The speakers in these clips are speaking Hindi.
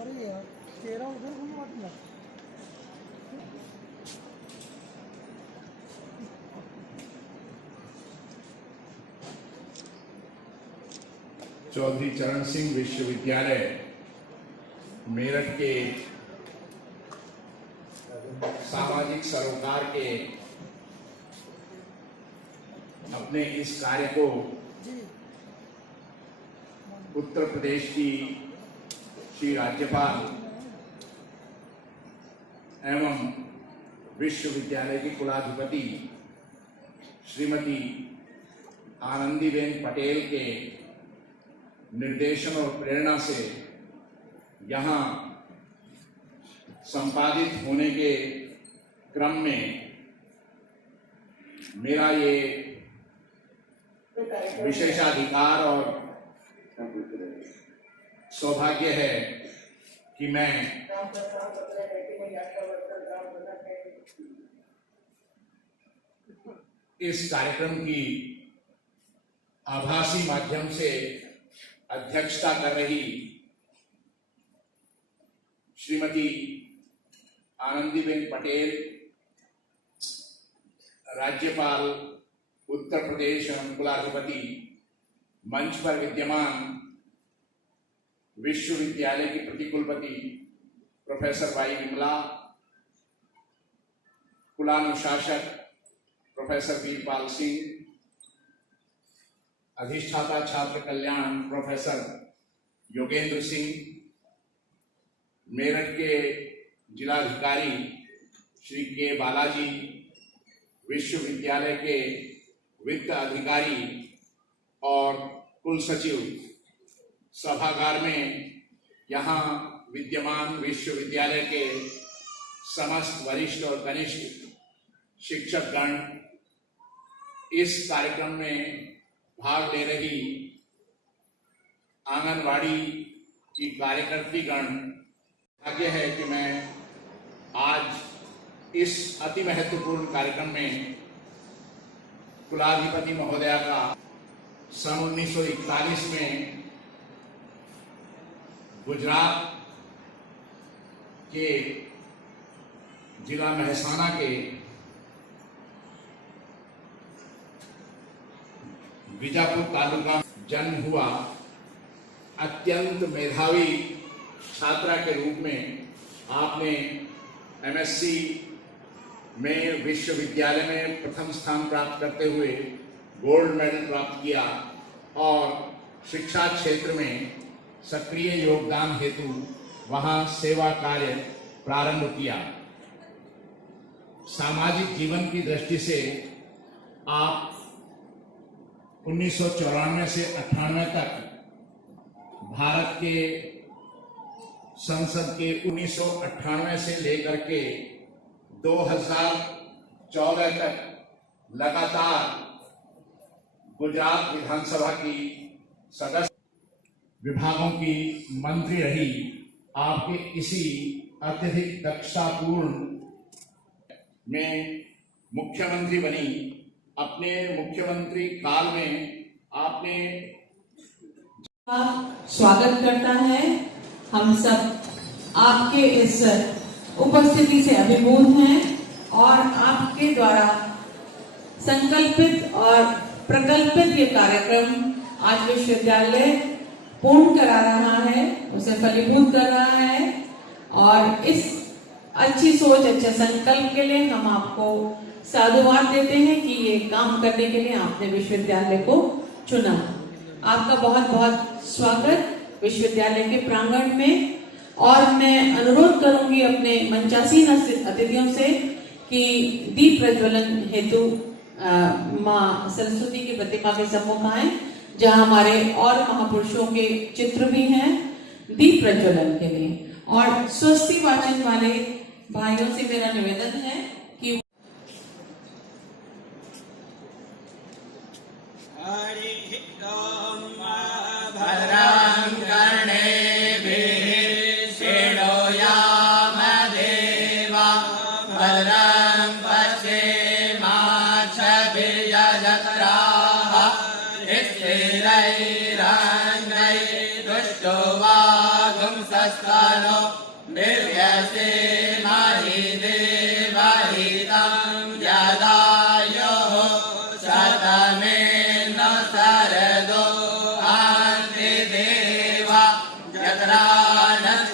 अरे यार चेहरा उधर घूम मत ना। चौधरी चरण सिंह विश्वविद्यालय मेरठ के सामाजिक सरोकार के अपने इस कार्य को उत्तर प्रदेश की श्री राज्यपाल एवं विश्वविद्यालय की कुलाधिपति श्रीमती आनंदीबेन पटेल के निर्देशन और प्रेरणा से यहाँ संपादित होने के क्रम में मेरा ये विशेषाधिकार और सौभाग्य है कि मैं इस कार्यक्रम की आभासी माध्यम से अध्यक्षता कर रही श्रीमती आनंदीबेन पटेल, राज्यपाल उत्तर प्रदेश एवं कुलाधिपति, मंच पर विद्यमान विश्वविद्यालय की प्रतिकुलपति प्रोफेसर वाई विमला, कुलानुशासक प्रोफेसर वीरपाल सिंह, अधिष्ठाता छात्र कल्याण प्रोफेसर योगेंद्र सिंह, मेरठ के जिलाधिकारी श्री के बालाजी, विश्वविद्यालय के वित्त अधिकारी और कुल सचिव, सभागार में यहाँ विद्यमान विश्वविद्यालय के समस्त वरिष्ठ और कनिष्ठ शिक्षकगण, इस कार्यक्रम में भाग ले रही आंगनवाड़ी की कार्यकर्तीगण, भाग्य है कि मैं आज इस अति महत्वपूर्ण कार्यक्रम में कुलाधिपति महोदया का सन 1941 में गुजरात के जिला महसाना के बीजापुर तालुका जन्म हुआ। अत्यंत मेधावी छात्रा के रूप में आपने एमएससी में विश्वविद्यालय में प्रथम स्थान प्राप्त करते हुए गोल्ड मेडल प्राप्त किया और शिक्षा क्षेत्र में सक्रिय योगदान हेतु वहां सेवा कार्य प्रारंभ किया। सामाजिक जीवन की दृष्टि से आप 1994 से 98 तक भारत के संसद के 1998 से लेकर के 2014 तक लगातार गुजरात विधानसभा की सदस्य, विभागों की मंत्री रही। आपके इसी अत्यधिक दक्षतापूर्ण में मुख्यमंत्री बनी। अपने मुख्यमंत्री काल में आपने स्वागत करता है। हम सब आपके इस उपस्थिति से अभिभूत हैं और आपके द्वारा संकल्पित और प्रकल्पित ये कार्यक्रम आज विश्वविद्यालय पूर्ण करा रहा है, उसे फलीभूत कर रहा है। और इस अच्छी सोच, अच्छे संकल्प के लिए हम आपको साधुवाद देते हैं कि ये काम करने के लिए आपने विश्वविद्यालय को चुना। आपका बहुत बहुत स्वागत विश्वविद्यालय के प्रांगण में। और मैं अनुरोध करूंगी अपने मंचासीन अतिथियों से कि दीप प्रज्वलन हेतु माँ सरस्वती की प्रतिमा के सम्मुख आए, जहां हमारे और महापुरुषों के चित्र भी हैं, दीप प्रज्वलन के लिए। और स्वस्ति वाचन वाले भाइयों से मेरा निवेदन है कि भद्रं कर्णेभिः शृणुयाम देवा भद्रं पश्येमाक्षभिर्यजत्राः स्थिरैरङ्गैः दुष्टवागुंसस्तनूभिः स्तनो दिव्यसे महि देवहितं यदायुः शतमेन शरदो अन्ति देवा जगराजरसं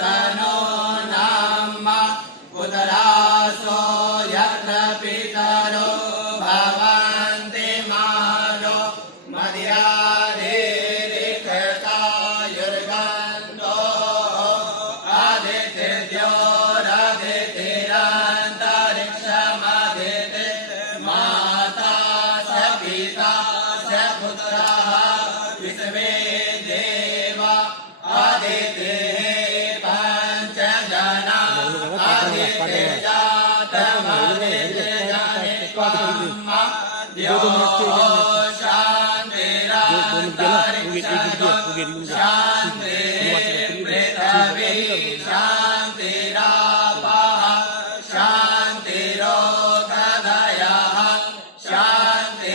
तनो नाम पुतरासो यत्र पितरो भवन्ति मानो मध्यादिरिक्तायुर्गन्धो आदित्यद्योरदितिरन्तरिक्षमदिति माता स पिता स पुत्रः विश्वे देवा आदितिः पञ्चजना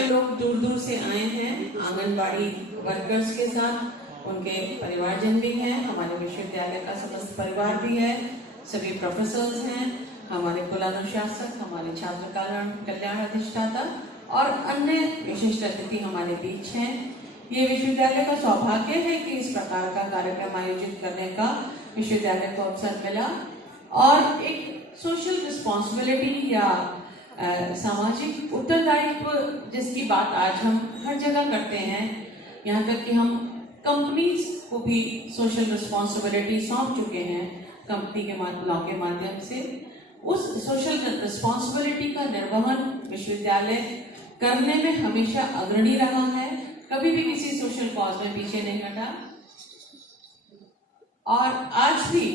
लोग दूर दूर से आए हैं, आंगनबाड़ी वर्कर्स के साथ उनके परिवारजन भी हैं, हमारे विश्वविद्यालय का समस्त परिवार भी है, सभी प्रोफेसर्स हैं, हमारे कुलानुशासक, हमारे छात्र कल्याण अधिष्ठाता और अन्य विशिष्ट अतिथि हमारे बीच हैं। ये विश्वविद्यालय का सौभाग्य है कि इस प्रकार का कार्यक्रम आयोजित करने का विश्वविद्यालय को अवसर मिला और एक सोशल रिस्पॉन्सिबिलिटी या सामाजिक उत्तरदायित्व जिसकी बात आज हम हर जगह करते हैं, यहाँ तक कि हम कंपनीज को भी सोशल रिस्पॉन्सिबिलिटी सौंप चुके हैं कंपनी के लॉ के माध्यम से। उस सोशल रिस्पॉन्सिबिलिटी का निर्वहन विश्वविद्यालय करने में हमेशा अग्रणी रहा है, कभी भी किसी सोशल कॉज में पीछे नहीं हटा और आज भी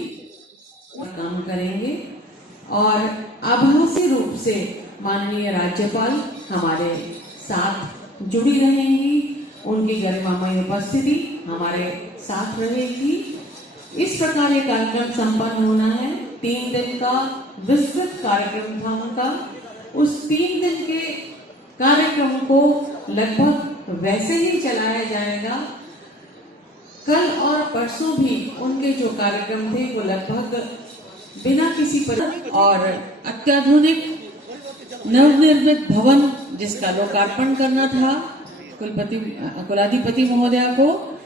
वो काम करेंगे। और आभासी रूप से माननीय राज्यपाल हमारे साथ जुड़ी रहेंगी, उनकी गरिमामय उपस्थिति हमारे साथ रहेगी। इस प्रकार ये कार्यक्रम संपन्न होना है। 3 दिन का विस्तृत कार्यक्रम था उनका। उस 3 दिन के कार्यक्रम को लगभग वैसे ही चलाया जाएगा। कल और परसों भी उनके जो कार्यक्रम थे वो लगभग बिना किसी और अत्याधुनिक नवनिर्मित भवन जिसका लोकार्पण करना था कुलाधिपति महोदया को,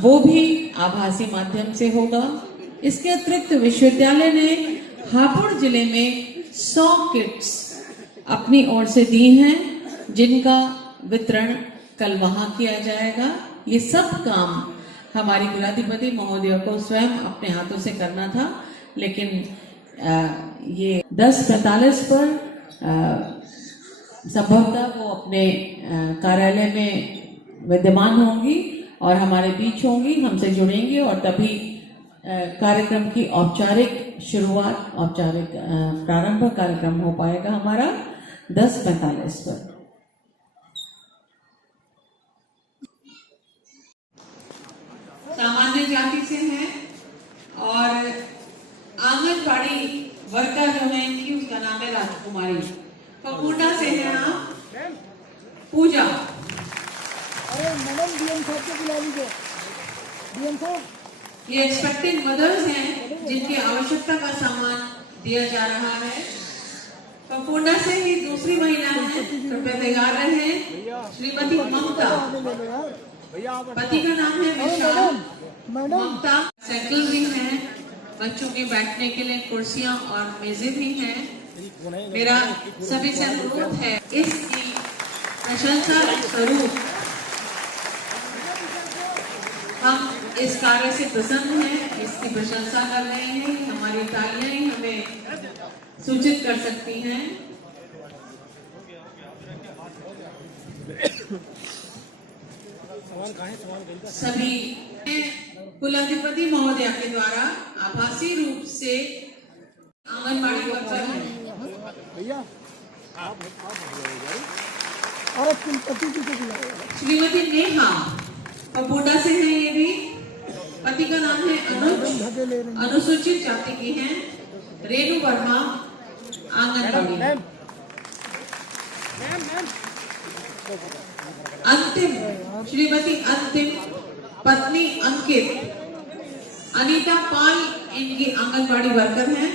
वो भी आभासी माध्यम से होगा। इसके अतिरिक्त विश्वविद्यालय ने हापुड़ जिले में 100 किट्स अपनी ओर से दी हैं, जिनका वितरण कल वहां किया जाएगा। ये सब काम हमारी कुलाधिपति महोदया को स्वयं अपने हाथों से करना था, लेकिन ये 10:45 पर संभवतः वो अपने कार्यालय में विद्यमान होंगी और हमारे बीच होंगी, हमसे जुड़ेंगी और तभी कार्यक्रम की औपचारिक शुरुआत, औपचारिक प्रारंभ कार्यक्रम हो पाएगा हमारा 10:45 पर। सामान्य जाति से हैं और आंगनबाड़ी वर्कर जो है इनकी, उसका नाम है राजकुमारी। पकुंडा से है आप पूजा। अरे मैडम डीएम साहब को बुला लीजिए। डीएम साहब, ये एक्सपेक्टेड मदर्स हैं जिनकी आवश्यकता का सामान दिया जा रहा है। पकुंडा से ही दूसरी महिला है, कृपया तैयार रहे, श्रीमती ममता। पति का नाम है विशाल। ममता सेक्रेटरी हैं, बच्चों के बैठने के लिए कुर्सियां और मेजें भी हैं। मेरा सभी से अनुरोध है इसकी प्रशंसा स्वरूप हम इस कार्य से प्रसन्न हैं, इसकी प्रशंसा कर रहे हैं। हमारी तालियां ही हमें सूचित कर सकती हैं। सभी कुलाधिपति महोदया के द्वारा आभासी रूप से आंगनबाड़ी वर्कर हैं। भैया और पति की श्रीमती नेहा पपोटा से है, ये भी। पति का नाम है अनुज, अनुसूचित जाति की हैं। रेणु वर्मा आंगनबाड़ी। अंतिम श्रीमती अंतिम पत्नी अंकित, अनीता पाल इनकी आंगनबाड़ी वर्कर हैं।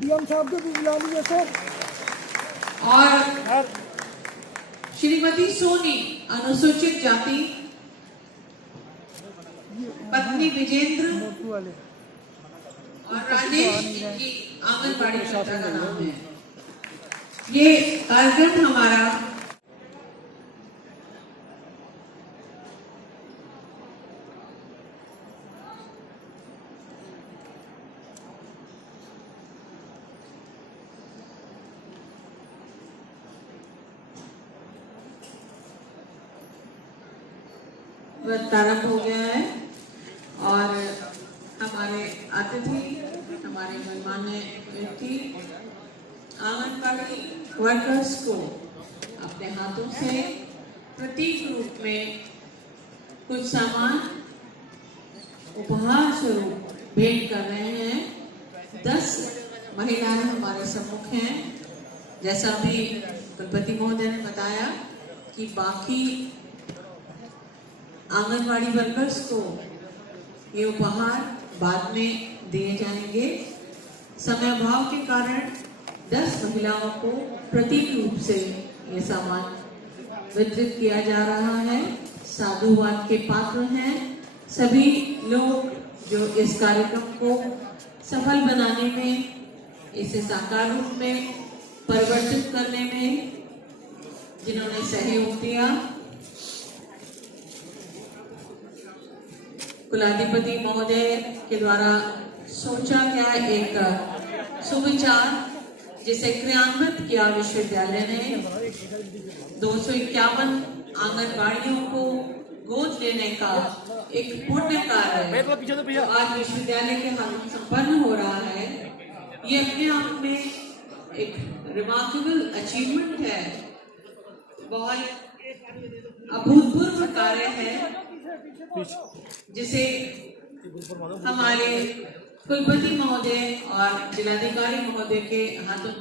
डीएम साहब को भी बुला लीजिए सर। और श्रीमती सोनी अनुसूचित जाति, पत्नी विजेंद्र मोटू वाले और राजेश इनकी आंगनबाड़ी वर्कर का नाम है। ये कार्यक्रम हमारा प्रारंभ हो गया है और हमारे अतिथि, हमारे मेहमाने व्यक्ति आंगनबाड़ी वर्कर्स को अपने हाथों से प्रतीक रूप में कुछ सामान उपहार स्वरूप भेंट कर रहे हैं। 10 महिलाएं हमारे सम्मुख हैं। जैसा भी कुलपति महोदय ने बताया कि बाकी आंगनवाड़ी वर्कर्स को ये उपहार बाद में दिए जाएंगे। समय अभाव के कारण 10 महिलाओं को प्रतीक रूप से ये सामान वितरित किया जा रहा है। साधुवाद के पात्र हैं सभी लोग जो इस कार्यक्रम को सफल बनाने में, इसे साकार रूप में परिवर्तित करने में जिन्होंने सहयोग दिया। कुलाधिपति महोदय के द्वारा सोचा गया एक सुविचार जिसे क्रियान्वित किया विश्वविद्यालय ने 251 आंगनबाड़ियों को गोद लेने का एक पुण्य कार्य आज विश्वविद्यालय के हाथ संपन्न हो रहा है। ये अपने आप में एक रिमार्केबल अचीवमेंट है, बहुत अभूतपूर्व कार्य है जिसे हमारे कुलपति महोदय और जिलाधिकारी महोदय के हाथों